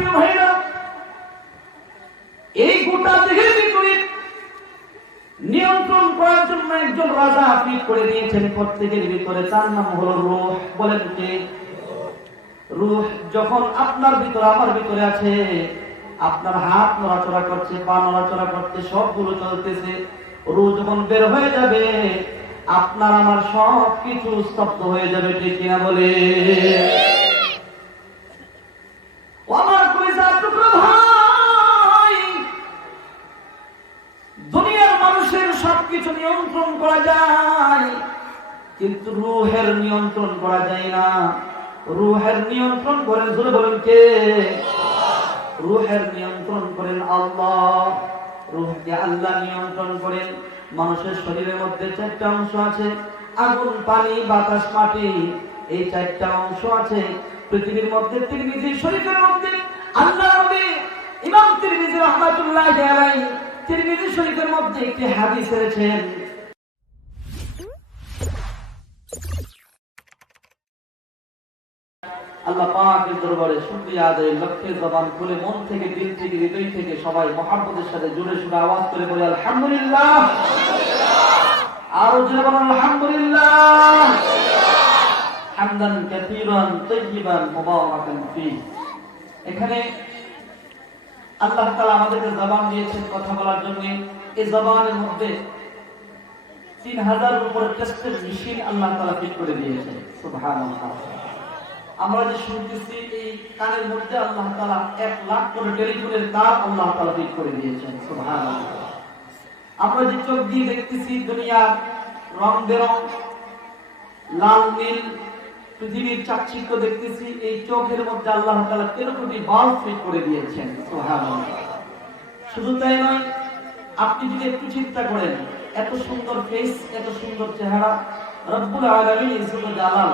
প্রিয় ভাইরা, এই গোটা দেহের ভিতরে নিয়ন্ত্রণ করার জন্য একজন রাজা আপনি করে দিয়েছেন প্রত্যেকের ভিতরে, তার নাম হলো রূহ। বলেন কে? রূহ যখন আপনার ভিতরে আমার ভিতরে আছে, আপনার হাত নড়াচড়া করছে, পা নড়াচড়া করছে, সবগুলো চলতেছে। রূহ যখন বের হয়ে যাবে, আপনার আমার সব কিছু স্তব্ধ হয়ে যাবে। ঠিক কিনা বলে? আমার কলিজার টুকরো ভাই, দুনিয়ার মানুষের সবকিছু নিয়ন্ত্রণ করা যায়, কিন্তু রূহের নিয়ন্ত্রণ করা যায় না। রূহের নিয়ন্ত্রণ করেন, জোরে বলেন কে? রূহের নিয়ন্ত্রণ করেন আল্লাহ। রূহকে আল্লাহ নিয়ন্ত্রণ করেন। মানুষের শরীরের মধ্যে 4টা অংশ আছে, আগুন, পানি, বাতাস, মাটি। এই 4টা অংশ আছে পৃথিবীর মধ্যে। তিরমিজি শরীফের মধ্যে আল্লাহ নবী ইমাম তিরমিজি রাহমাতুল্লাহি আলাইহি তিরমিজি শরীফের মধ্যে একটি হাদিস এনেছেন। আল্লাহ পাকের দরবারে শুকরিয়া আদায় লক্ষ্যে জবান খুলে মন থেকে, দিল থেকে, হৃদয় থেকে সবাই মহব্বতের সাথে জোরে সোরে আওয়াজ করে বলে আলহামদুলিল্লাহ। আরো জোরে বলেন আলহামদুলিল্লাহ। হামদান কাসীরান তাইয়িবান মুবারাকান ফি। এখানে আল্লাহ তাআলা আমাদেরকে জবান দিয়েছেন কথা বলার জন্য। এই জবানের মধ্যে 3000 উপর টেস্টের মেশিন আল্লাহ তাআলা ফিট করে দিয়েছেন। সুবহানাল্লাহ। আমরা যে শুনতেছি, এই কানের মধ্যে আল্লাহ তাআলা 1 লাখ করে টেলিফোনের তার আল্লাহ তাআলা ফিট করে দিয়েছেন। সুবহানাল্লাহ। আমরা যে চোখ দিয়ে দেখতেছি, দুনিয়ার রং বেরং, লাল নীল পৃথিবীর চাকচিক্য দেখতেছি, এই চোখের মধ্যে আল্লাহ তাআলা 13 কোটি বাল্ব ফিট করে দিয়েছেন। সুবহানাল্লাহ। শুধু তাই নয়, আপনি যদি একটু চিন্তা করেন, এত সুন্দর ফেস, এত সুন্দর চেহারা, রব্বুল আলামিন ইজ্জত ও জালাল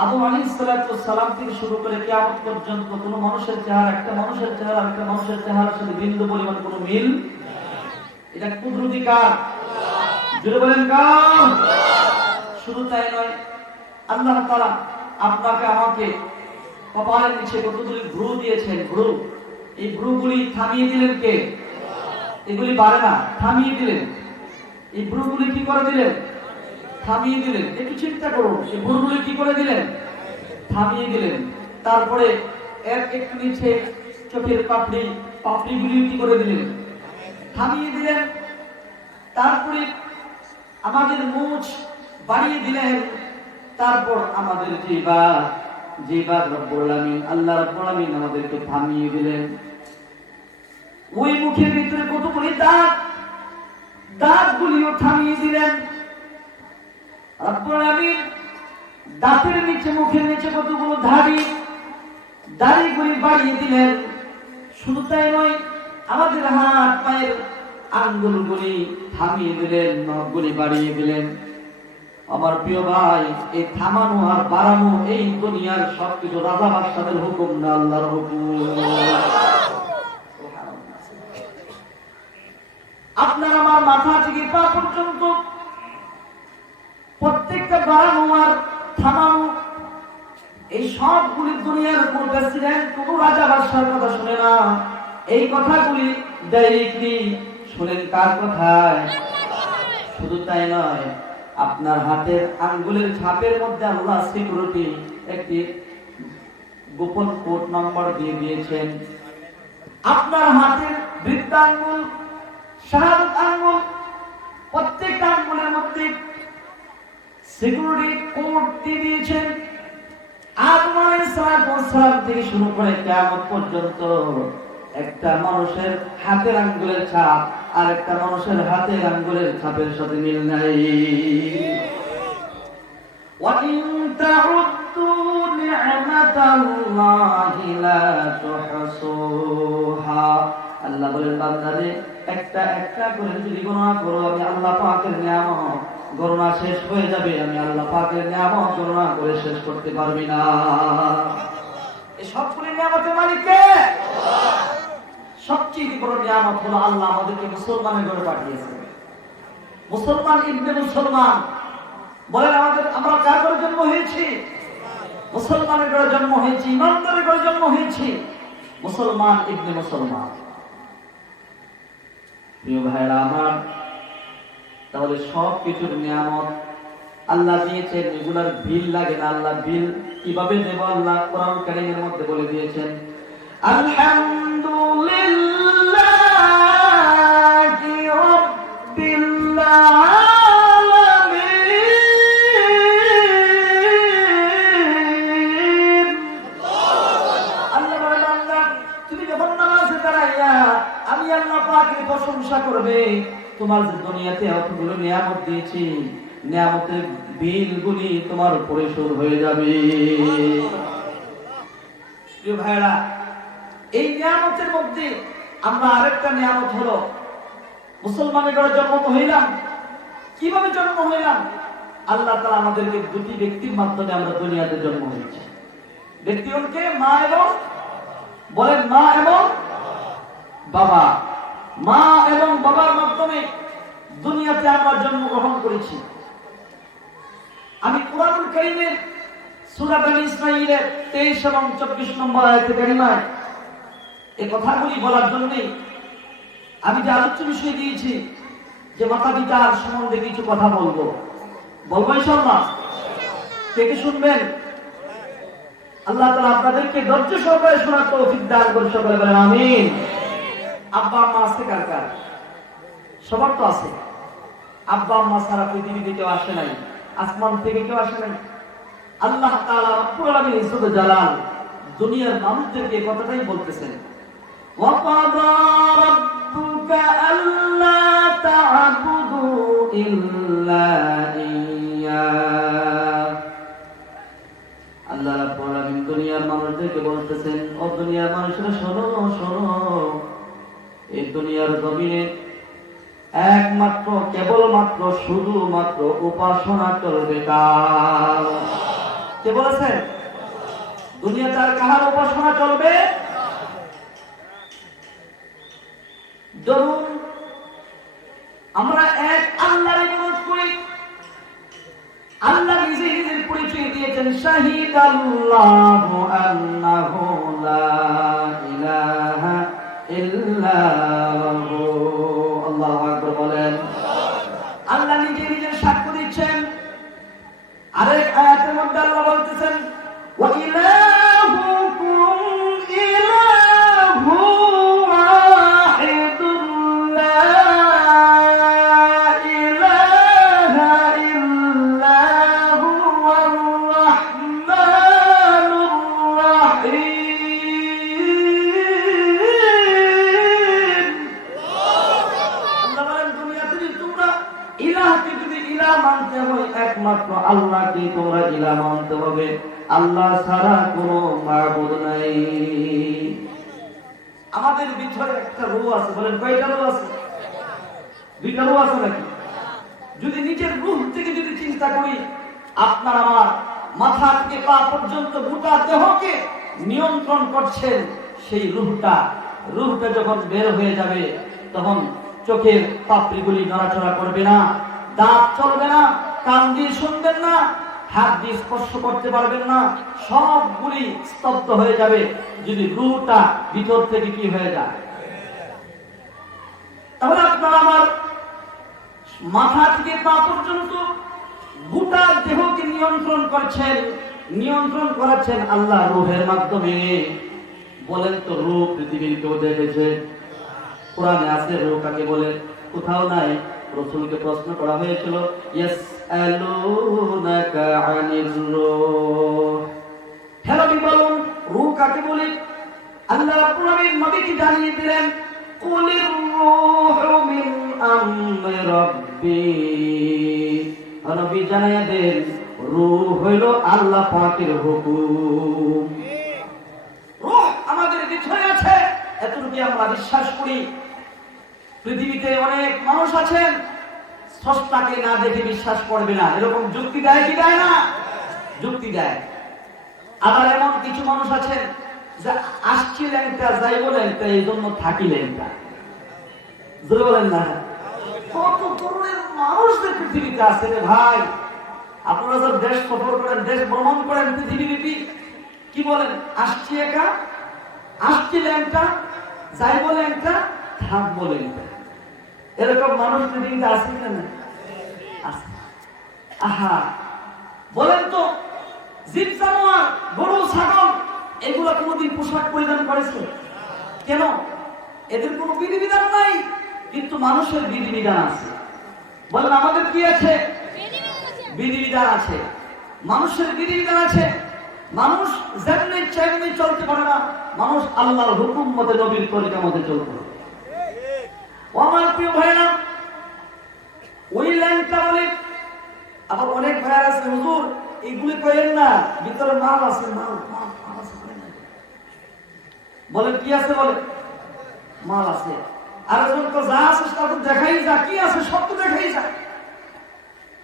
আদম আলাইহিস সালাতু সালাম থেকে শুরু করে কিয়ামত পর্যন্ত কোন মানুষের চেহারা, একটা মানুষের চেহারা একটা মানুষের চেহারার সাথে বিন্দু পরিমাণ কোনো মিল নেই। এটা কুদরতি কার? জোরে বলেন কার? শুধু তাই নয়, আল্লাহ তাআলা আপনাকে আমাকে কপালের নিচে কতগুলি ভ্রু দিয়েছেন। ভ্রু, এই ভ্রুগুলি থামিয়ে দিলেন কে? এগুলি বাড়ে না, থামিয়ে দিলেন। এই ভ্রুগুলি কি করে দিলেন? থামিয়ে দিলেন। একটু চিন্তা করুন, এই ভ্রুগুলি কি করে দিলেন? থামিয়ে দিলেন। তারপরে এর একটু নিচে চোখের পাপড়ি, পাপড়িগুলি কি করে দিলেন? থামিয়ে দিলেন। তারপরে আমাদের মুখ বাড়িয়ে দিলেন। তারপর আমাদের জিহ্বা, রব্বুল আলামিন আল্লাহ রাব্বুল আলামিন আমাদেরকে থামিয়ে দিলেন। ওই মুখের ভিতরে কতগুলি দাঁত, দাঁতগুলিও থামিয়ে দিলেন। রব্বুল আলামিন দাঁতের নিচে, মুখের নিচে কতগুলো দাড়ি, দাড়িগুলি বাড়িয়ে দিলেন। শুধু তাই নয়, আমাদের হাত পায়ের আঙ্গুলগুলি থামিয়ে দিলেন, নখগুলি বাড়িয়ে দিলেন। আমার প্রিয় ভাই, এই থামানো আর বাড়ানো এই দুনিয়ার সবকিছু রাজা বাদশাদের হুকুম না, আল্লাহর হুকুম। আপনার আমার মাথা থেকে পা পর্যন্ত প্রত্যেকটা বাড়ানো আর থামানো, এই সবগুলি দুনিয়ার কোন প্রেসিডেন্ট, কোন রাজা বাদশার কথা শুনে না। এই কথাগুলি ডাইরেক্টলি শুনেন কার কথায়? শুধু তাই নয়, আপনার হাতের আঙ্গুলের ছাপের মধ্যে আল্লাহ সিকিউরিটি একটি গোপন কোড নাম্বার দিয়ে দিয়েছেন। আপনার হাতের বৃদ্ধাঙ্গুল, শাহাদাত আঙ্গুল, প্রত্যেকটা আঙ্গুলের মধ্যে সিকিউরিটি কোড দিয়ে দিয়েছেন। আদম আলাইহিস সালাম থেকে শুরু করে কিয়ামত পর্যন্ত একটা মানুষের হাতের আঙ্গুলের ছাপ আর একটা মানুষের হাতের আঙ্গুলের ছাপের সাথে মিল নাই। ওয়া ইন তাউদ্দু নি'মাতাল্লাহি লা তুহসুহা। আল্লাহ বলেন, বান্দারে একটা একটা করে যদি গণনা করো, আমি আল্লাহ পাকের নিয়ামত গণনা শেষ হয়ে যাবে। আমি আল্লাহ পাকের নিয়ামত গণনা করে শেষ করতে পারবি না। এই সবগুলি নিয়ামতের মালিক কে? আল্লাহ। সবচেয়ে বড় নিয়ামত হলো আল্লাহ আমাদেরকে মুসলমানের ঘরে পাঠিয়েছে। মুসলমান, ইবনে মুসলমান বলেন, আমরা কার ঘরে জন্ম হয়েছি? মুসলমানের ঘরে জন্ম হয়েছি, ইমানদারের ঘরে জন্ম হয়েছি। মুসলমান ইবনে মুসলমান। প্রিয় ভাইরা আমার, তাহলে সব কিছুর নিয়ামত আল্লাহ দিয়েছেন, এগুলার বিল লাগে না। আল্লাহ বিল কিভাবে দেব আল্লাহ কোরআন কারীমের মধ্যে বলে দিয়েছেন, আলহামদুলিল্লাহি রাব্বিল আলামিন। আল্লাহ বলেন, আল্লাহ তুমি যখন নামাজে দাঁড়াইয়া আমি আল্লাহ পাকের প্রশংসা করবে, তোমার যে দুনিয়াতে এতগুলো নিয়ামত দিয়েছি, নিয়ামতের বিলগুলি তোমার পরিশোধ হয়ে যাবে। প্রিয় ভাইরা, এই নিয়ামতের মধ্যে আমরা আরেকটা নিয়ামত হলো মুসলমানের ঘরে জন্ম হইলাম। কিভাবে জন্ম হইলাম? আল্লাহ তাআলা আমাদেরকে দুটি ব্যক্তির মাধ্যমে আমরা দুনিয়াতে জন্ম হয়েছি। ব্যক্তিগণকে মা এবং বলেন মা এবং বাবা। মা এবং বাবার মাধ্যমে দুনিয়াতে আমরা জন্মগ্রহণ করেছি। আমি কুরআনুল কারীমের সূরা বনী ইসরাঈলের 23 এবং 24 নম্বর আয়াতে কারিমায় এই কথাগুলি বলার জন্য আমি যে আলোচ্য বিষয় দিয়েছি যে মাতা পিতার সম্বন্ধে কিছু কথা বলবো ইনশাআল্লাহ। কে কে শুনবেন? আল্লাহ তাআলা আপনাদেরকে ধৈর্য সহকারে শোনার তৌফিক দান করুন। সকলে বলেন আমিন। আব্বা আম্মা আছে কার কার? সবার তো আছে। আব্বা আম্মা ছাড়া পৃথিবীতে কেউ আসে নাই, আসমান থেকে কেউ আসে নাই। আল্লাহ তাআলা রব্বুল আলামিন ইজ্জত জালাল দুনিয়ার মানুষদেরকে কথাটাই বলতেছেন, ওয়া ক্বাদা রাব্বুকা আল্লা তা'বুদু ইল্লা ইয়্যাহ। আল্লাহ রাব্বুল আলামিন দুনিয়ার মানুষদেরকে বলতেছেন, ও দুনিয়ার মানুষরা শোনো শোনো, এই দুনিয়ার জমিনে একমাত্র কেবলমাত্র শুধুমাত্র উপাসনা চলবে কার? কে বলেছেন? দুনিয়াতে আর কার উপাসনা চলবে? ধরুন আমরা এক আল্লাহর ইবাদত করি। আল্লাহ নিজে নিজের পরিচয় দিয়েছেন, শাহিদাল্লাহু আন্নাহু লা ইলাহা ইল্লাহু। আল্লাহু আকবার বলেন। আল্লাহ নিজে নিজে সাক্ষ্য দিচ্ছেন। আরেক আয়াতের মধ্যে আল্লাহ বলতেছেন, ওয়া ইলাহুকুম ইলাহু ওয়াহিদুন লা ইলাহা ইল্লা হুয়ার রাহমানুর রাহিম। আল্লাহ বলেন, দুনিয়াতে তোমরা ইলাহকে যদি ইলাহ মানতে হয়, একমাত্র আল্লাহকে তোমরা ইলাহ মানতে হবে। আল্লাহ ছাড়া কোনো মাবুদ নাই। আমাদের ভিতরে একটা রূহ আছে। বলেন কয়টা রূহ আছে? দুইটা রূহ আছে নাকি? যদি নিজের রূহ থেকে যদি চিন্তা করি, আপনার আমার মাথা থেকে পা পর্যন্ত গোটা দেহকে নিয়ন্ত্রণ করছেন সেই রূহটা যখন বের হয়ে যাবে, তখন চোখের পাপড়িগুলি নড়াচড়া করবে না, দাঁত চলবে না, কান দিয়ে শুনবেন না, হাত দিয়ে স্পর্শ করতে পারবেন না, সবগুলি স্তব্ধ হয়ে যাবে যদি রূহটা ভিতর থেকে কি হয়ে যায়। তাহলে আপনারা আমার মাথা থেকে পা পর্যন্ত গোটা দেহকে নিয়ন্ত্রণ করাচ্ছেন আল্লাহ রূহের মাধ্যমে। বলেন তো রূহ পৃথিবীর কেউ দেখেছে? কোরআনে আছে রূহ কাকে বলে? কোথাও নাই। রাসূলকে প্রশ্ন করা হয়েছিল, ইয়াসআলুনাকা আনির রূহ, হে নবী বলুন রূহ কাকে বলে? আল্লাহ রাব্বুল আলামিন নবীকে জানিয়ে দিলেন, কুলির রূহু মিন আমরি রাব্বি। নবী জানিয়ে দেন রূহ হইল আল্লাহ পাকের হুকুম। রূহ আমাদের ভিতরে আছে, এতটুকু আমরা বিশ্বাস করি। পৃথিবীতে অনেক মানুষ আছেন স্রষ্টাকে না দেখে বিশ্বাস করবে না, এরকম যুক্তি দেয় কি দেয় না? যুক্তি দেয়। আবার এমন কিছু মানুষ আছেন যে আসছি ল্যাংটা, যাই বলেন তা এই জন্য থাকি ল্যাংটা। জোরে বলেন না। কত ধরনের মানুষদের পৃথিবীতে আছে রে ভাই। আপনারা যখন দেশ সফর করেন, দেশ ভ্রমণ করেন পৃথিবীব্যাপী, কি বলেন? আসছি একা, আসছি আসছি ল্যাংটা, যাইব ল্যাংটা, থাকবো ল্যাংটা। এরকম মানুষ পৃথিবীতে আছে কিনা? না, আছে। আহা, বলেন তো, জীব জানোয়ার, গরু ছাগল এগুলো কোনোদিন পোশাক পরিধান করেছে? কেন? এদের কোনো বিধিবিধান নাই, কিন্তু মানুষের বিধিবিধান আছে। বলেন আমাদের কি আছে? বিধিবিধান আছে। মানুষের বিধিবিধান আছে। মানুষ যেমনি চাইমনি চলতে পারে না, মানুষ আল্লাহর হুকুম মতে, নবীর তরিকা মতে চলতে পারে। আমার প্রিয় ভাইরা, ওই ল্যাংটা বলে, আবার অনেক ভাইয়ার আছে, হুজুর এগুলি করেন না, ভিতরে মাল আছে, মাল আছে। বলেন কি আছে? বলে মাল আছে। আর এখন তো যা আছে তা তো দেখাই যা, কি আছে সব তো দেখাই যায়।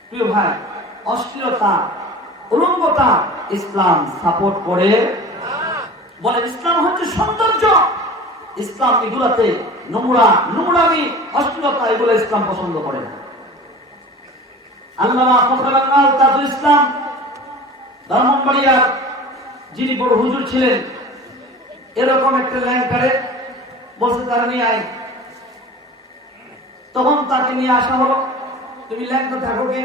প্রিয় ভাই, অশ্লীলতা, উলঙ্গতা ইসলাম সাপোর্ট করে। বলে ইসলাম হচ্ছে সৌন্দর্য। ইসলাম এগুলাতে নোংরামি, অশ্লীলতা এগুলো ইসলাম পছন্দ করে না। আল্লামা ফখরুল তাজুল ইসলাম ব্রাহ্মণবাড়িয়ার যিনি বড় হুজুর ছিলেন, এরকম একটা ল্যাংকারে বলছে তারা নিয়ে আয়। তখন তাকে নিয়ে আসা হলো, তুমি ল্যাংটা থাকো কে?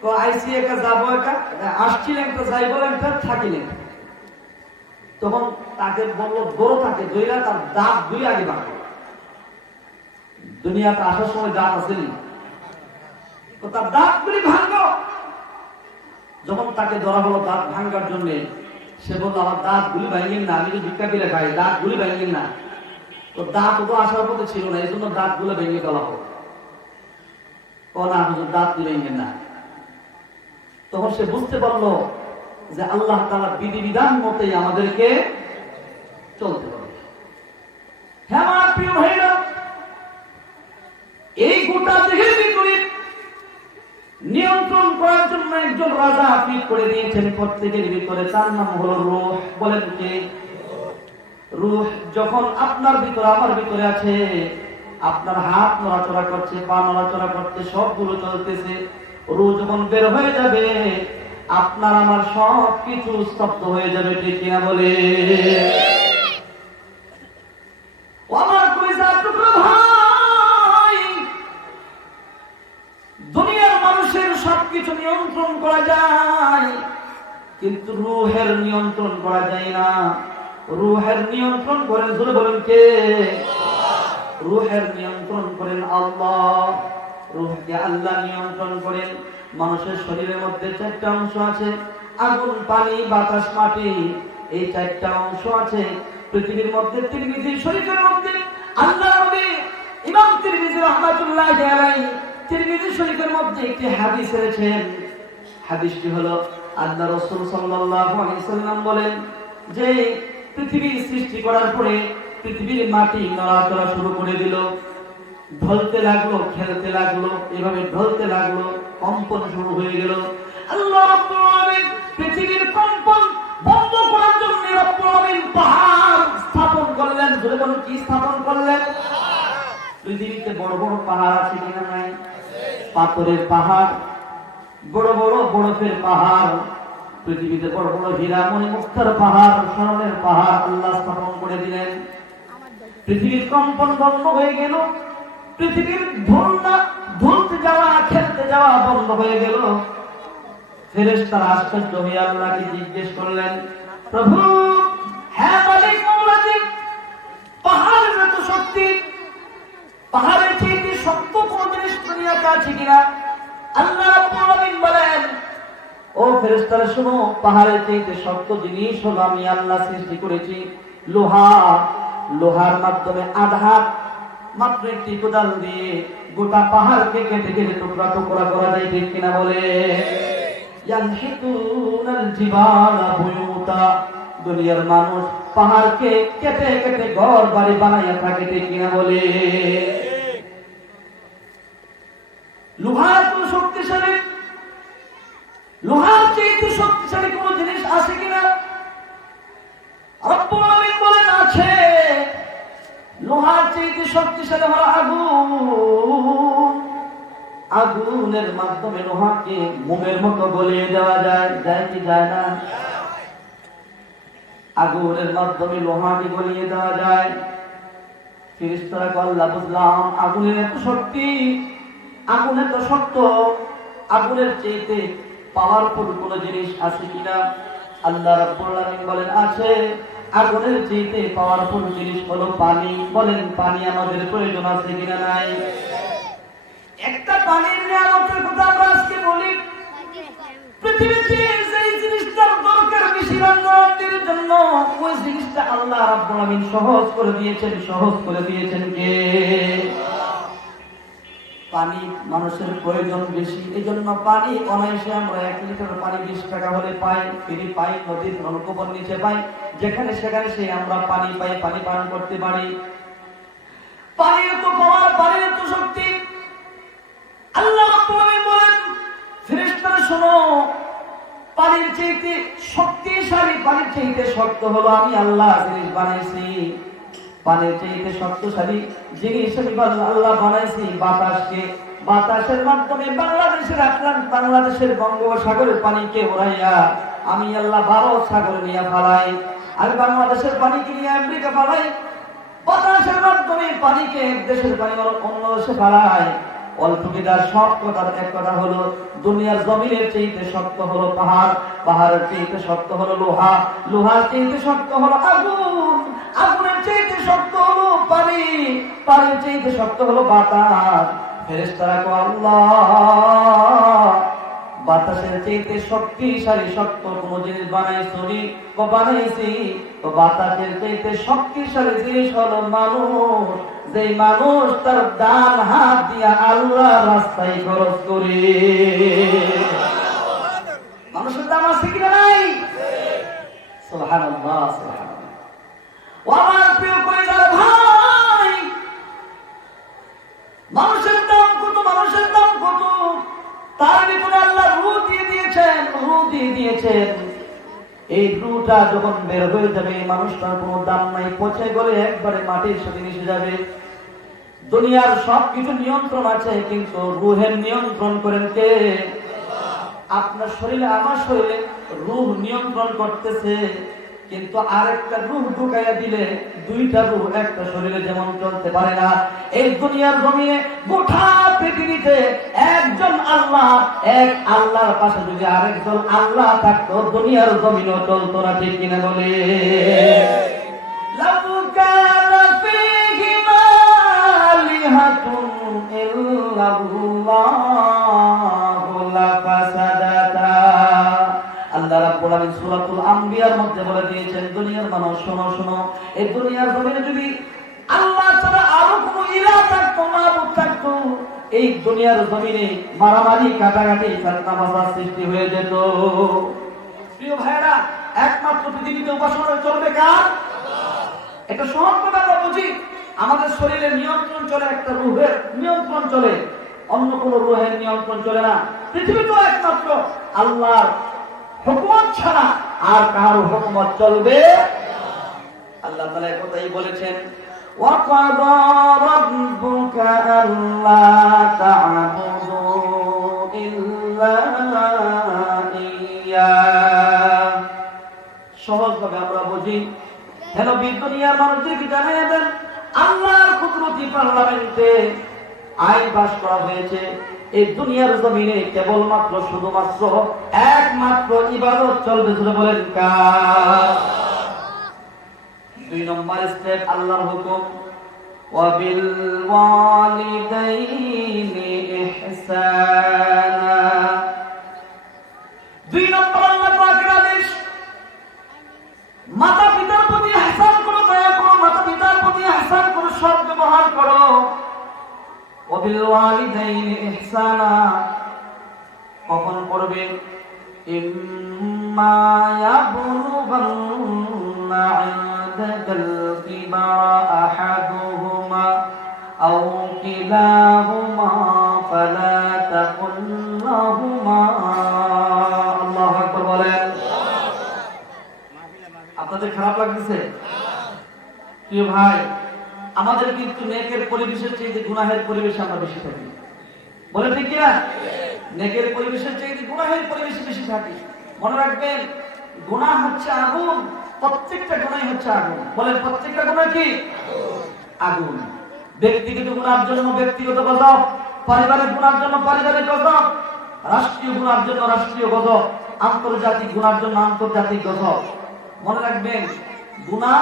তো আইসি একা যাবো, একা আসছি ল্যাংটা, যাইবো ল্যাংটা, থাকি ল্যাংটা। তখন তাকে বললো বড় তাকে দইরা তার দাঁত দুই আগে ভাঙো। দুনিয়াতে আসার সময় দাঁত আসেনি, তো তার দাঁত গুলি ভাঙলো। যখন তাকে ধরা হলো দাঁত ভাঙার জন্য, সে বললো আমার দাঁত গুলি ভাঙেন না, আমি তো ভিক্ষা পেলে খাই, দাঁত গুলি ভাঙেন না। তো দাঁত তো আসার মতো ছিল না, এই জন্য দাঁত গুলো ভেঙে ফেলা হলো। না হুজুর দাঁত গুলো ভেঙেন না। তখন সে বুঝতে পারলো যে আল্লাহ তাআলা বিধিবিধান মতেই আমাদেরকে চলতে হবে। হ্যাঁ আমার প্রিয় ভাইরা, এই গোটা দেহের ভিতরে নিয়ন্ত্রণ করার জন্য একজন রাজা ফিট করে দিয়েছেন প্রত্যেকের ভিতরে, তার নাম হলো রূহ। বলেন কে? রূহ যখন আপনার ভিতরে, আমার ভিতরে আছে, আপনার হাত নড়াচড়া করছে, পা নড়াচড়া করছে, সবগুলো চলতেছে। রূহ যখন বের হয়ে যাবে, আপনার আমার সব কিছু স্তব্ধ হয়ে যাবে, ঠিক কিনা বলে? আমার কলিজার টুকরো ভাই, দুনিয়ার মানুষের সবকিছু নিয়ন্ত্রণ করা যায়, কিন্তু রূহের নিয়ন্ত্রণ করা যায় না। রূহের নিয়ন্ত্রণ করেন, জোরে বলেন কে? রূহের নিয়ন্ত্রণ করেন আল্লাহ। রূহকে আল্লাহ নিয়ন্ত্রণ করেন। মানুষের শরীরের মধ্যে চারটা অংশ আছে, আগুন, পানি, বাতাস, মাটি, এই চারটা অংশ আছে। পৃথিবীর মধ্যে তিরমিজি শরীফের মধ্যে আল্লাহ নবী ইমাম তিরমিজি রাহমাতুল্লাহি আলাইহি তিরমিজি শরীফের মধ্যে একটি হাদিস এনেছেন। হাদিসটি হলো, আল্লাহ রাসূল সাল্লাল্লাহু আলাইহি সাল্লাম বলেন যে পৃথিবী সৃষ্টি করার পরে পৃথিবীর মাটি নড়াচড়া শুরু করে দিল, ঢলতে লাগলো, খেলতে লাগলো, এভাবে ঢলতে লাগলো, কম্পন শুরু হয়ে গেল। আল্লাহ রাব্বুল আলামিন পৃথিবীর কম্পন বন্ধ করার জন্য রাব্বুল আলামিন পাহাড় স্থাপন করলেন। যখন কি স্থাপন করলেন? পৃথিবীতে বড় বড় পাহাড় আছে কিনা? নাই। পাথরের পাহাড়, বড় বড় বরফের পাহাড়, পৃথিবীতে বড় বড় হীরা মণিমুক্তার পাহাড়, স্বর্ণের পাহাড় আল্লাহ স্থাপন করে দিলেন। পৃথিবীর কম্পন বন্ধ হয়ে গেল, পৃথিবীর ধুলতে যাওয়া, খেলতে যাওয়া বন্ধ হয়ে গেল। ফেরেশতারা আশ্চর্য হয়ে আল্লাহকে জিজ্ঞেস করলেন, প্রভু, হ্যাঁ মালিক মওলাজি, পাহাড়ের এত শক্তি, পাহাড়ের চেয়ে শক্ত কোন জিনিস দুনিয়াতে আছে কিনা? আল্লাহ রাব্বুল আলামিন বলেন, ও ফেরেশতারা শুনো, পাহাড়ের চেয়ে শক্ত জিনিস হলো আমি আল্লাহ সৃষ্টি করেছি লোহা। লোহার মাধ্যমে আঘাত মাত্র একটি কোদাল দিয়ে গোটা পাহাড়কে কেটে কেটে টুকরা টুকরা করা যায়, ঠিক কিনা বলে? ইয়ানহিতুনাল জিবালা বুয়ুতা, দুনিয়ার মানুষ পাহাড়কে কেটে কেটে ঘর বাড়ি বানাইয়া থাকে, ঠিক কিনা বলে? লোহা এত শক্তিশালী, লোহার চেয়ে শক্তিশালী কোন জিনিস আছে কিনা? রব্বুল আলামিন বলেন আছে। লোহার চেয়ে শক্তিশালী হলো আগুন। আগুনের মাধ্যমে লোহাকে মোমের মতো গলিয়ে দেওয়া যায়, যায় কি যায় না? আগুনের মাধ্যমে লোহাকে গলিয়ে দেওয়া যায়। ফেরেশতারা আল্লাহ বুঝলাম আগুনের এত শক্তি, আগুন এত শক্ত, আগুনের চেয়ে পাওয়ারফুল কোন জিনিস আছে কিনা? আল্লাহ রাব্বুল আলামিন বলেন আছে। আগুনের চেয়ে পাওয়ারফুল জিনিস হলো পানি। বলেন পানি আমাদের প্রয়োজন আছে কিনা? নাই। একটা পানির নিয়ামতের কথা আমরা আজকে বলি। পৃথিবীতে যেই জিনিসটার দরকার বেশি বান্দাদের জন্য, ওই জিনিসটা আল্লাহ রাব্বুল আলামিন সহজ করে দিয়েছেন। সহজ করে দিয়েছেন কে? পানি মানুষের প্রয়োজন বেশি, এজন্য পানি অনায়াসে আমরা 1 লিটার পানি 20 টাকা হলে পাই, ফ্রি পাই, নদীর নলকূপের নিচে পাই, যেখানে সেখানে সে আমরা পানি পাই, পানি পান করতে পারি। পানির তো পাওয়ার, পানির তো শক্তি। আল্লাহ রাব্বুল আলামিন বলেন ফেরেশতারা শোনো, পানির চাইতে শক্তিশালী, পানির চাইতে শক্ত হলো আমি আল্লাহ জিনিস বানাইছি। পানির চাইতে শক্তিশালী জিনিস আমি আল্লাহ বানাইছি বাতাসকে। বাতাসের মাধ্যমে বাংলাদেশের বঙ্গোপসাগরের পানিকে উড়াইয়া আমি আল্লাহ 12 সাগরে নিয়ে ফালাই। আমি বাংলাদেশের পানিকে নিয়ে আমেরিকা ফালাই। বাতাসের মাধ্যমে পানিকে এক দেশের পানি অন্য দেশে ফালাই। অলটুগেদার সব কথার এক কথা হলো, দুনিয়ার জমিনের চাইতে শক্ত হলো পাহাড়, পাহাড়ের চাইতে শক্ত হলো লোহা, লোহার চাইতে শক্ত হলো আগুন, আগুনের চাইতে শক্ত হলো পানি, পানির চাইতে শক্ত হলো বাতাস। ফেরেশতারা কো আল্লাহ, বাতাসের চাইতে শক্তিশালী শক্ত কোন জিনিস বানাইছনি? ও বানাইছি। তো বাতাসের চাইতে শক্তিশালী জিনিস হলো মানুষ। যেই মানুষ তার ডান হাত দিয়া আল্লাহ রাস্তায় খরচ করে। মানুষের দাম আছে কিনা? নাই। সুবহানাল্লাহ, সুবহানাল্লাহ। ও আমার প্রিয় পরিবার ভাই, মানুষের দাম কত, মানুষের দাম কত। তার ভিতরে আল্লাহ রূহ দিয়ে দিয়েছেন, রূহ দিয়ে দিয়েছেন। এই রূহটা যখন বের হয়ে যাবে, মানুষটার কোনো দাম নাই, পচে গলে একবারে মাটির সাথে মিশে যাবে। দুনিয়ার সবকিছু নিয়ন্ত্রণ আছে, কিন্তু রূহের নিয়ন্ত্রণ করেন কে? আপনার শরীরে, আমার শরীরে রূহ নিয়ন্ত্রণ করতেছে, কিন্তু আরেকটা রূহ ঢুকাইয়া দিলে দুইটা রূহ একটা শরীরে যেমন চলতে পারে না। এই দুনিয়ার জমিনে গোটা পৃথিবীতে একজন আল্লাহ, এক আল্লাহর পাশে যদি আরেকজন আল্লাহ থাকতো, দুনিয়ার জমিনও চলতো না। ঠিক কিনা বলে? লাউ কানা ফীহিমা আলিহাতুন ইল্লাল্লাহু লাফাসাদাতা। আল্লাহ রাব্বুল আলামিন সূরাতুল আম্বিয়ার মধ্যে বলে দিয়েছেন, দুনিয়ার মানুষ শোনো শোনো, এই দুনিয়ার জমিনে যদি আল্লাহ ছাড়া আরো কোনো ইলাহ থাকতো, মাবুদ থাকতো, এই দুনিয়ার জমিনে মারামারি, কাটাকাটি, ফিতনা সৃষ্টি হয়ে যেত। প্রিয় ভাইরা, একমাত্র পৃথিবীতে উপাসনা চলবে কার? এটা সহজ কথা আমরা বুঝি। আমাদের শরীরের নিয়ন্ত্রণ চলে, একটা রূহের নিয়ন্ত্রণ চলে, অন্য কোন রূহের নিয়ন্ত্রণ চলে না। পৃথিবীতে একমাত্র আল্লাহর হুকুমত ছাড়া আর কারো হুকুমত চলবে। আল্লাহ তাআলা কথাই বলেছেন, ওয়াকাদা রাব্বুকা আল্লা তা'বুদু ইল্লা ইয়্যা। সহজভাবে আমরা বুঝি। হেন দুনিয়ার মানুষদেরকে জানিয়ে দেন, আল্লাহর কুদরতি পার্লামেন্টে আইন পাস করা হয়েছে। এই দুনিয়ার জমিনে কেবলমাত্র শুধুমাত্র একমাত্র ইবাদত চলবে। শুধু বলেন কার? 2 নম্বর স্টেপ আল্লাহর হুকুম, ওয়াবিল ওয়ালিদাইনি ইহসানা। 2 নম্বর আল্লাহ পাকের আদেশ, মাতা পিতার প্রতি ইহসান করো, দয়া করো, মাতা পিতার প্রতি ইহসান করো, সৎ ব্যবহার করো। ওয়াবিল ওয়ালিদাইনি ইহসানা কখন করবে? ইম্মা ইয়াবলুগান্না ইনদাকাল কিবারা আহাদুহুমা আও কিলাহুমা ফালা তাকুল লাহুমা। আল্লাহু আকবার বলেন। আপনাদের খারাপ লাগতেছে? প্রিয় ভাই, আমাদের কিন্তু নেকের পরিবেশের চাইতে গুনাহের পরিবেশে আমরা বেশি থাকি। বলে ঠিক কিনা? নেকের পরিবেশের চাইতে গুনাহের পরিবেশে বেশি থাকি। মনে রাখবেন, গুনাহ হচ্ছে আগুন, প্রত্যেকটা গুনাহ হচ্ছে আগুন। বলেন প্রত্যেকটা গুনাহ কি আগুন। ব্যক্তিগত গুনার জন্য ব্যক্তিগত গজব, পারিবারিক গুনার জন্য পারিবারিক গজব, রাষ্ট্রীয় গুনার জন্য রাষ্ট্রীয় গজব, আন্তর্জাতিক গুনার জন্য আন্তর্জাতিক গজব। মনে রাখবেন গুনাহ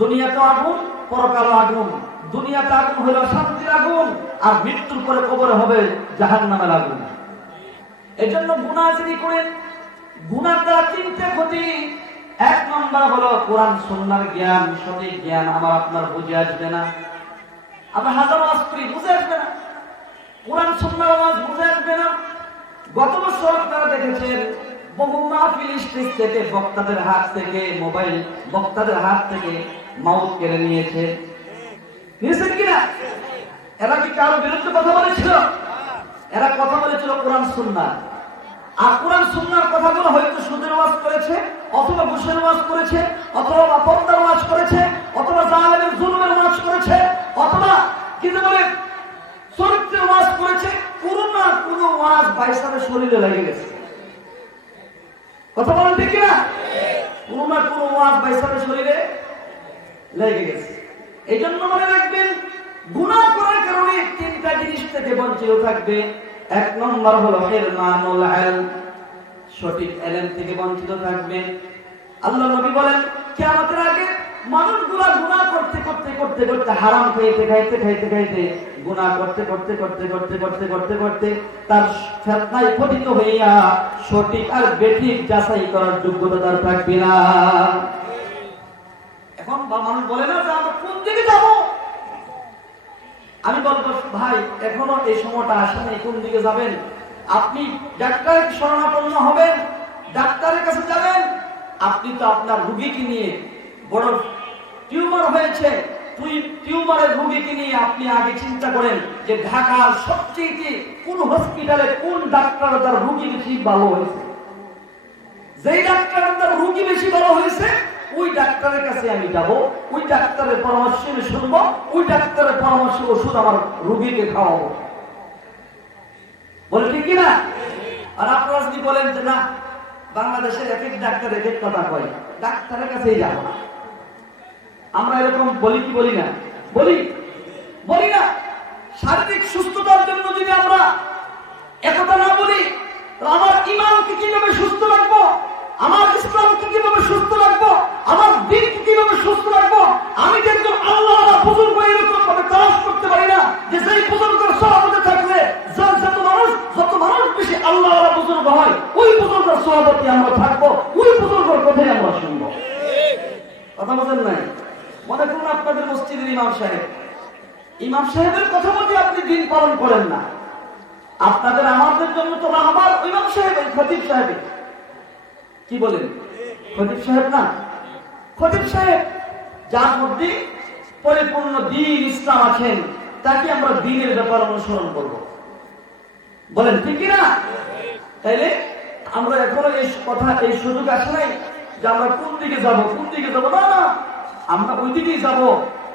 দুনিয়াতে আগুন, পরকালে আগুন। দুনিয়াতে আগুন হলো শান্তির আগুন, আর মৃত্যুর পরে কবরে হবে জাহান্নামের আগুন। এজন্য গুনাহ যদি করেন, গুনাহ দ্বারা তিনটে ক্ষতি। এক নম্বর হলো কোরআন সুন্নাহর জ্ঞান, সঠিক জ্ঞান আমার আপনার বুঝে আসবে না। আমরা হাজার ওয়াজ করি, বুঝে আসবে না। কোরআন সুন্নাহর ওয়াজ বুঝে আসবে না। গত বছর আপনারা দেখেছেন বহু মাহফিল স্টেজ থেকে, বক্তাদের হাত থেকে মোবাইল, বক্তাদের হাত থেকে মাউথ কেড়ে নিয়েছে। নিয়েছেন কিনা? এরা কি কারো বিরুদ্ধে কথা বলেছিল? এরা কথা বলেছিল কোরআন সুন্নাহ। আর কোরআন সুন্নাহর কথাগুলো হয়তো সুদের ওয়াজ করেছে, অথবা ঘুষের ওয়াজ করেছে, অথবা অপরদার ওয়াজ করেছে, অথবা জালেমের জুলুমের ওয়াজ করেছে, অথবা কি বলে চরিত্রের ওয়াজ করেছে। কোনো না কোনো ওয়াজ বাইসাবের শরীরে লেগে গেছে। কথা বলেন ঠিক না? কোনো না কোনো ওয়াজ বাইসাবের শরীরে লেগে গেছে। এই জন্য মনে রাখবেন গুনাহ করার কারণে তিনটা জিনিস থেকে বঞ্চিত থাকবে। এক নম্বর হলো হিরমানুল ইলম, সঠিক ইলম থেকে বঞ্চিত থাকবে। আল্লাহ নবী বলেন কিয়ামতের আগে মানুষগুলা গুনাহ করতে করতে করতে করতে, হারাম খাইতে খাইতে খাইতে খাইতে, গুনাহ করতে করতে করতে করতে করতে করতে করতে তার ফিতনায় পতিত হইয়া সঠিক আর বেঠিক যাচাই করার যোগ্যতা তার থাকবে না। এখন মানুষ বলে না যে আমরা কোন দিকে যাব। আমি বলবো ভাই এখনো এই সময়টা আসেনি, কোন দিকে যাবেন? আপনি ডাক্তারের শরণাপন্ন হবেন, ডাক্তারের কাছে যাবেন। আপনি তো আপনার রোগীকে নিয়ে, বড় টিউমার হয়েছে, তুই টিউমারের রোগীকে নিয়ে আপনি আগে চিন্তা করেন যে ঢাকার সবচেয়ে কোন হসপিটালে কোন ডাক্তার তার রোগী বেশি ভালো হয়েছে। যেই ডাক্তার তার রোগী বেশি ভালো হয়েছে ওই ডাক্তারের কাছে আমি যাব, ওই ডাক্তারের পরামর্শ আমি শুনবো, ওই ডাক্তারের পরামর্শ ওষুধ আমার রোগীকে খাওয়াবো। বলে ঠিক কিনা? আর আপনারা যদি বলেন যে না বাংলাদেশের এক এক ডাক্তার এক এক কথা কয়, ডাক্তারের কাছেই যাব না, আমরা এরকম বলি কি বলি না? বলি না। শারীরিক সুস্থতার জন্য যদি আমরা একথা না বলি, আমার ঈমানকে কিভাবে সুস্থ রাখবো, আমার ইসলামকে কিভাবে সুস্থ রাখবো, আমার দ্বীনকে কিভাবে সুস্থ রাখবো? আমি যে একজন আল্লাহওয়ালা বুজুর্গ এরকম ভাবে তালাশ করতে পারি না যে সেই বুজুর্গের সহবতে থাকলে যত মানুষ বেশি আল্লাহওয়ালা বুজুর্গ হয়, ওই বুজুর্গের সহবতে আমরা থাকবো, ওই বুজুর্গের কথাই আমরা শুনবো। কথা বলেন নাই? মনে করুন আপনাদের মসজিদের ইমাম সাহেবের কথা মতে আপনি দিন পালন করেন না। আপনাদের আমাদের জন্য তো রাহবার ইমাম সাহেব, খতিব সাহেব। কি বলেন? খতিব সাহেব না, খতিব সাহেব যার মধ্যে পরিপূর্ণ দ্বীন ইসলাম আছেন, তাকে আমরা দ্বীনের ব্যাপার অনুসরণ করব। বলেন ঠিক কিনা? তাইলে আমরা এখনো এই কথা, এই সুযোগ আসে নাই যে আমরা কোন দিকে যাব না, আমরা ওই দিকেই যাবো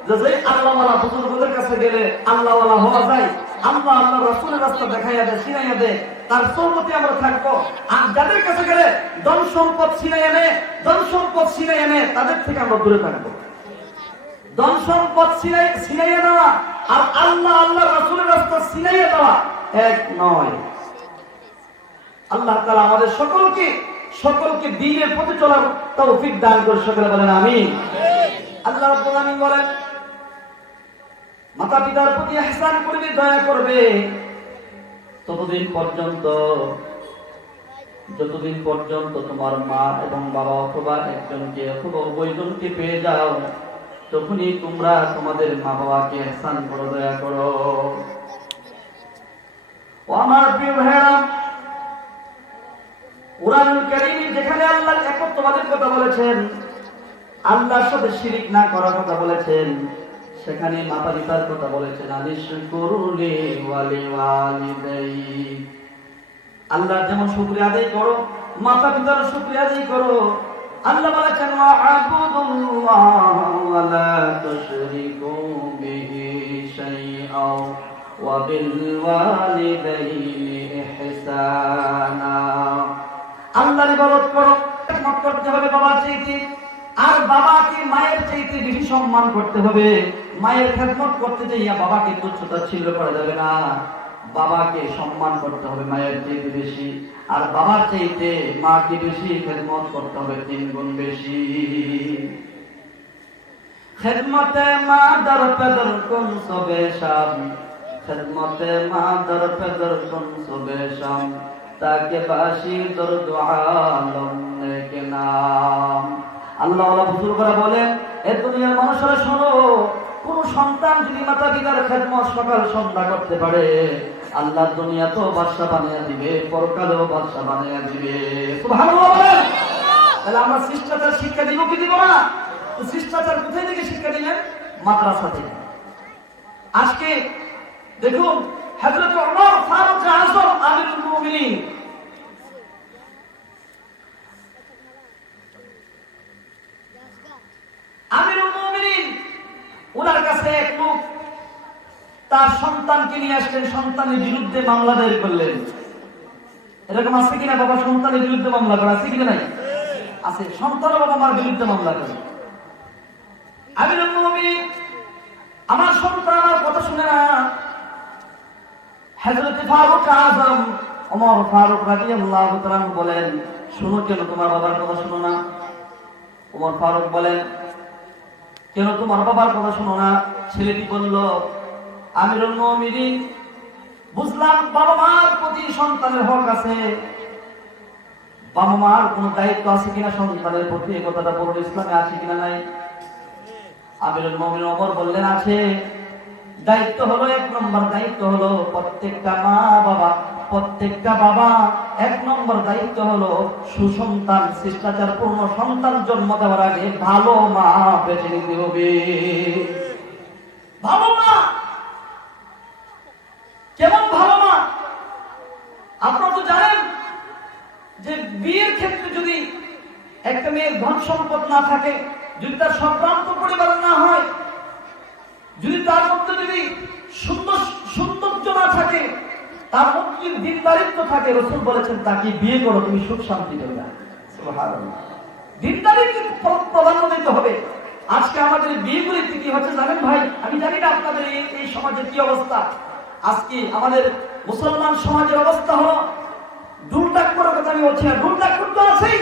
যে আল্লাহওয়ালা বুজুর্গদের কাছে গেলে আল্লাহওয়ালা হওয়া যায়। আল্লাহ রাসূলের রাস্তা দেখাইয়া দেয়, চিনাইয়া দেয়, তার সহমতে আমরা থাকবো। আর যাদের কাছে গেলে ধন সম্পদ ছিনাইয়া নেয় তাদের থেকে আমরা দূরে থাকবো। ধন সম্পদ ছিনাইয়া দেওয়া আর আল্লাহ রাসূলের রাস্তা ছিনাইয়া দেওয়া এক নয়। আল্লাহ তাআলা আমাদের সকলকে দ্বীনের পথে চলার তৌফিক দান করে। সকলে বলেন আমিন। আল্লাহ রাব্বুল আলামিন বলেন মাতা পিতার প্রতি ইহসান করবে, দয়া করবে যতদিন পর্যন্ত তোমার মা এবং বাবা অথবা একজনকে অথবা উভয়জনকে পেয়ে যাও, তখনই তোমরা তোমাদের মা বাবাকে ইহসান করো, দয়া করো। ও আমার প্রিয় ভাইরা, কুরআনুল কারীমে যেখানে আল্লাহ একত্ববাদের কথা বলেছেন, আল্লাহর সাথে শিরিক না করার কথা বলেছেন, সেখানে মাতা পিতার কথা বলেছেন। আনিশকুরুলি ওয়ালিওয়ালিদাই, আল্লাহর যেমন শুকরিয়া আদায় করো, মাতা পিতার শুকরিয়া আদায় করো। আল্লাহ বলেছেন ওয়া'বুদুল্লাহ ওয়া লা তুশরিকু বিহি শাইআও ওয়া বিল ওয়ালিদাইনি ইহসানা। আল্লাহর ইবাদত করো, খেদমত করতে হবে বাবার চাইতে, আর বাবাকে মায়ের চাইতে বেশি সম্মান করতে হবে। মায়ের খেদমত করতে যাইয়া বাবাকে তুচ্ছ-তাচ্ছিল্য করা যাবে না। বাবাকে সম্মান করতে হবে মায়ের চাইতে বেশি, আর বাবার চাইতে মাকে বেশি খেদমত করতে হবে 3 গুণ বেশি। খেদমতে মা দর পেদর কুন সবে শাম, খেদমতে মা দর পেদর কুন সবে শাম, তাকে বাসি দর্দ আলম নেকে নাম। আল্লাহ বুজুর্গরা বলেন, এ দুনিয়ার মানুষেরা শোনো, কোন সন্তান যদি মাতা পিতার খেদমত সকাল সন্ধ্যা করতে পারে, আল্লাহ দুনিয়া তো বাদশা বানিয়ে দিবে, পরকালেও বাদশা বানিয়ে দিবে। সুবহানাল্লাহ বলেন। তাহলে আমরা শিষ্টাচার শিক্ষা দিব কি দিব না? তো শিষ্টাচার কোথায় থেকে শিক্ষা দিলেন? মাদ্রাসা থেকে। আজকে দেখুন হযরত ওমর ফারুক আযম আমিরুল মুমিনিন, আমিরুল মুমিনিন, ওনার কাছে এক লোক তার সন্তানকে নিয়ে আসলেন, সন্তানের বিরুদ্ধে মামলা দায়ের করলেন। এরকম আছে কিনা বাবা সন্তানের বিরুদ্ধে মামলা করা আছে কিনা? নাই আছে। সন্তান বাবা মার বিরুদ্ধে মামলা করে। আমিরুল মুমিনিন, আমার সন্তান আমার কথা শুনে না। হযরত ফারুক আযম ওমর ফারুক রাদিয়াল্লাহু তাআলা বলেন, শুনো কেন তোমার বাবার কথা শুনো না? ওমর ফারুক বলেন, কেন তোমার বাবার কথা শুনো না? ছেলেটি বলল, আমিরুল মুমিনিন, বুঝলাম বাবা মার প্রতি সন্তানের হক আছে, বাবা মার কোন দায়িত্ব আছে কিনা সন্তানের প্রতি, এই কথাটা বলুন ইসলামে আছে কিনা নাই? আমিরুল মুমিনিন ওমর বললেন, আছে। দায়িত্ব হলো, 1 নম্বর দায়িত্ব হলো প্রত্যেকটা মা বাবা, প্রত্যেকটা বাবা 1 নম্বর দায়িত্ব হলো সুসন্তান, শিষ্টাচার পূর্ণ সন্তান জন্ম দেওয়ার আগে ভালো মা বেছে নিতে হবে। ভালো মা কেমন ভালো মা? আপনারা তো জানেন যে বিয়ের ক্ষেত্রে যদি একটা মেয়ের ধন সম্পদ না থাকে, যদি তার সম্ভ্রান্ত পরিবার না হয়, যদি তার মধ্যে যদি সৌন্দর্য না থাকে, তার মধ্যে যদি দিনদারিত্ব থাকে, রাসূল বলেছেন তাকে বিয়ে করো, তুমি সুখ শান্তি পাবে। সুবহানাল্লাহ। দিনদারিত্ব প্রাধান্য দিতে হবে। আজকে আমাদের বিয়েগুলিতে কি হচ্ছে জানেন ভাই? আমি জানি না আপনাদের এই সমাজের কি অবস্থা। আজকে আমাদের মুসলমান সমাজের অবস্থা হলো, দুলটাক করার কথা আমি বলছি না, দুলটাক করতে আছেই।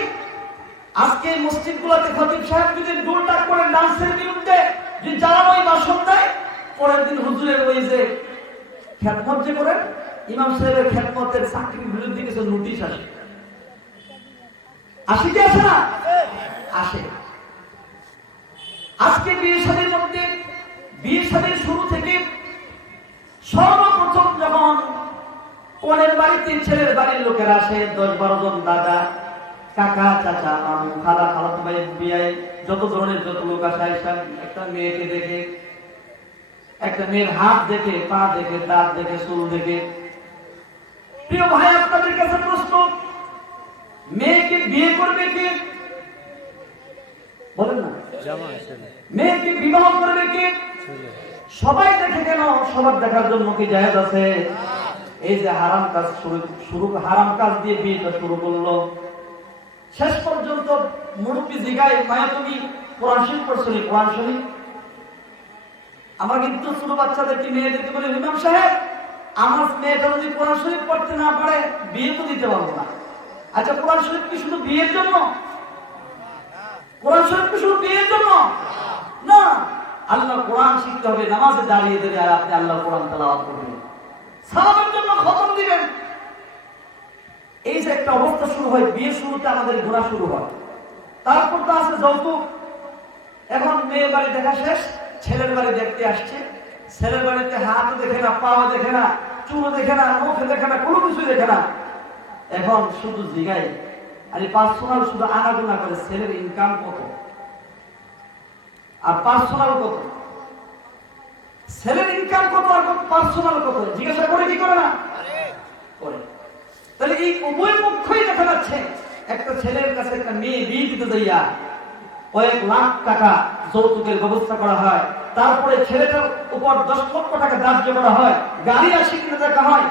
আজকে মসজিদগুলোতে খতিব সাহেব যদি দুলটাক করে ডান্সের বিরুদ্ধে যদি জ্বালাময় ভাষণ দেয়, পরের দিন হুজুরের ওই যে খেদমত যে করেন, ইমাম সাহেবের খেদমতের চাকরির বিরুদ্ধে কিছু নোটিশ আসে। আসে কি আসে না? আসে। আজকে বিয়ে শাদীর মধ্যে, বিয়ে শাদীর শুরু থেকে সর্বপ্রথম যখন কনের বাড়িতে ছেলের বাড়ির লোকেরা আসে, 10-12 জন দাদা, কাকা, চাচা, মামু, খালা, খালাতো ভাই, বিয়াই, যত ধরনের যত লোক আসে, একটা মেয়েকে দেখে, একটা মেয়ের হাত দেখে, পা দেখে, দাঁত দেখে, চুল দেখে। প্রিয় ভাই, আপনাদের কাছে প্রশ্ন, মেয়েকে বিয়ে করবে কে? বলেন না। মেয়েকে বিবাহ করবে কে? সবাই দেখে কেন? সবার দেখার জন্য কি জায়েজ আছে? এই যে হারাম কাজ শুরু, হারাম কাজ দিয়ে বিয়েটা শুরু করলো। শেষ পর্যন্ত মুরব্বি জিগায়, মায়া তুমি কোরআন শরীফ পড়ছো? কোরআন শরীফ। আমরা কিন্তু ছোট বাচ্চাদেরকে, মেয়েদেরকে বলি, ইমাম সাহেব আমার মেয়েটা যদি কোরআন শরীফ পড়তে না পারে বিয়ে তো দিতে পারবো না। আচ্ছা, কোরআন শরীফ কি শুধু বিয়ের জন্য? কোরআন শরীফ কি শুধু বিয়ের জন্য না। আল্লাহ কোরআন শিখতে হবে, নামাজে দাঁড়িয়ে দেবে, আর আপনি আল্লাহ কোরআন তেলাওয়াত করবেন, সালামের জন্য খতম দিবেন। এই যে একটা অবস্থা শুরু হয়, বিয়ের শুরুতে আমাদের গুনাহ শুরু হয়। তারপর তো আছে যৌতুক। এখন মেয়ে বাড়ি দেখা শেষ, ছেলের বাড়ি দেখতে আসছে। ছেলের বাড়িতে হাত দেখে না, পা দেখে না, চুল দেখে না, মুখ দেখে না, কোনো কিছু দেখে না। এখন শুধু জিগাই, আরে পার্সোনাল শুধু আনাগোনা করে, ছেলের ইনকাম কত আর পার্সোনাল কত, ছেলের ইনকাম কত আর পার্সোনাল কত, জিজ্ঞাসা করে কি করে না? করে। তাহলে এই উভয় পক্ষই দেখা যাচ্ছে, একটা ছেলের কাছে একটা মেয়ে বিয়ে দিতে যাইয়া কয়েক লাখ টাকা যৌতুকের ব্যবস্থা করা হয়, তারপরে ছেলেটার উপর 10 লক্ষ টাকা ধার্য করা হয়, গাড়ি 80 কিনা দেখা হয়,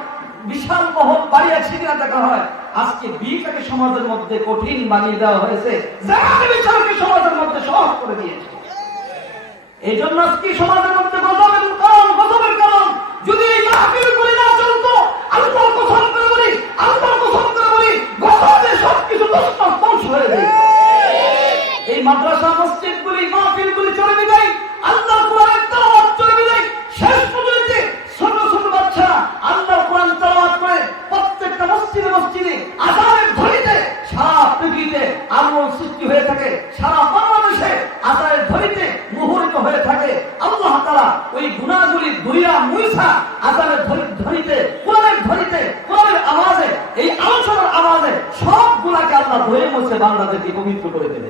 বিশাল মহল বাড়ি 80 কিনা দেখা হয়, আজকে বিয়েটাকে সমাজের মধ্যে কঠিন বানিয়ে দেওয়া হয়েছে, জানাতে বিচারকে সমাজের মধ্যে সহজ করে দিয়েছে। এই জন্য আজকে সমাজের মধ্যে গজবের কারণ যদি এই মাহফিল করে না চলতো, আল্লাহর কসম করে বলি, আল্লাহর কসম করে বলি, গজবে সবকিছু ধ্বংস হয়ে যায়। এই মাদ্রাসা মসজিদগুলি মাহফিলগুলি চলে বিদায়, আল্লাহর কোরআনের তেলাওয়াত চলে বিদায়, শেষ পর্যন্ত ছোট ছোট বাচ্চারা আল্লাহর কোরআন তেলাওয়াত করে প্রত্যেকটা মসজিদে মসজিদে আযানের ধ্বনিতে সারা পৃথিবীতে আলোড়ন সৃষ্টি হয়ে থাকে, সারা বাংলাদেশে আযানের ধ্বনিতে মুখরিত হয়ে থাকে। আল্লাহ তাআলা ওই গুনাহগুলি দুইরা মুইসা আযানের ধ্বনিতে, কোরআনের ধ্বনিতে, কোরআনের আওয়াজে, এই আলোচনার আওয়াজে সব গুনাহকে আল্লাহ ধুয়ে মুছে বাংলাদেশকে পবিত্র করে দেবে।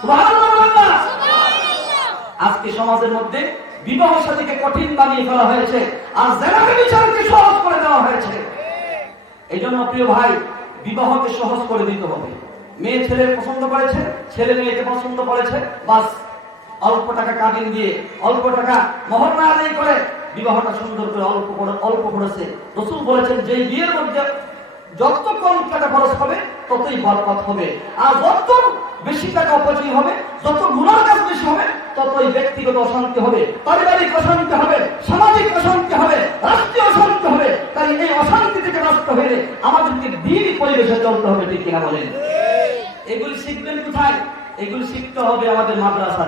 সুবহানাল্লাহ। আজকে সমাজের মধ্যে বিবাহ শাদীকে কঠিন বানিয়ে ফেলা হয়েছে, আর জেনাকে বিচারকে সহজ করে দেওয়া হয়েছে। এই জন্য প্রিয় ভাই, বিবাহকে সহজ করে দিতে হবে। মেয়ে ছেলে পছন্দ করেছে, ছেলে মেয়েকে পছন্দ করেছে, বাস অল্প টাকা কাবিন দিয়ে, অল্প টাকা মহর আদায় করে বিবাহটা সুন্দর করে অল্প করেছে। রাসূল বলেছেন যে বিয়ের মধ্যে যত কম টাকা খরচ হবে ততই বরকত হবে, আর যত বেশি টাকা অপচয় হবে, যত গুনার কাজ বেশি হবে, ততই ব্যক্তিগত অশান্তি হবে, পারিবারিক অশান্তি হবে, সামাজিক অশান্তি হবে, রাষ্ট্রীয় অশান্তি হবে। তাই এই অশান্তি থেকে বাঁচতে হলে আমাদেরকে দ্বীনি পরিবেশে চলতে হবে, ঠিক কিনা বলেন? এগুলি শিখবেন কোথায়? এগুলি শিখতে হবে আমাদের মাদ্রাসা।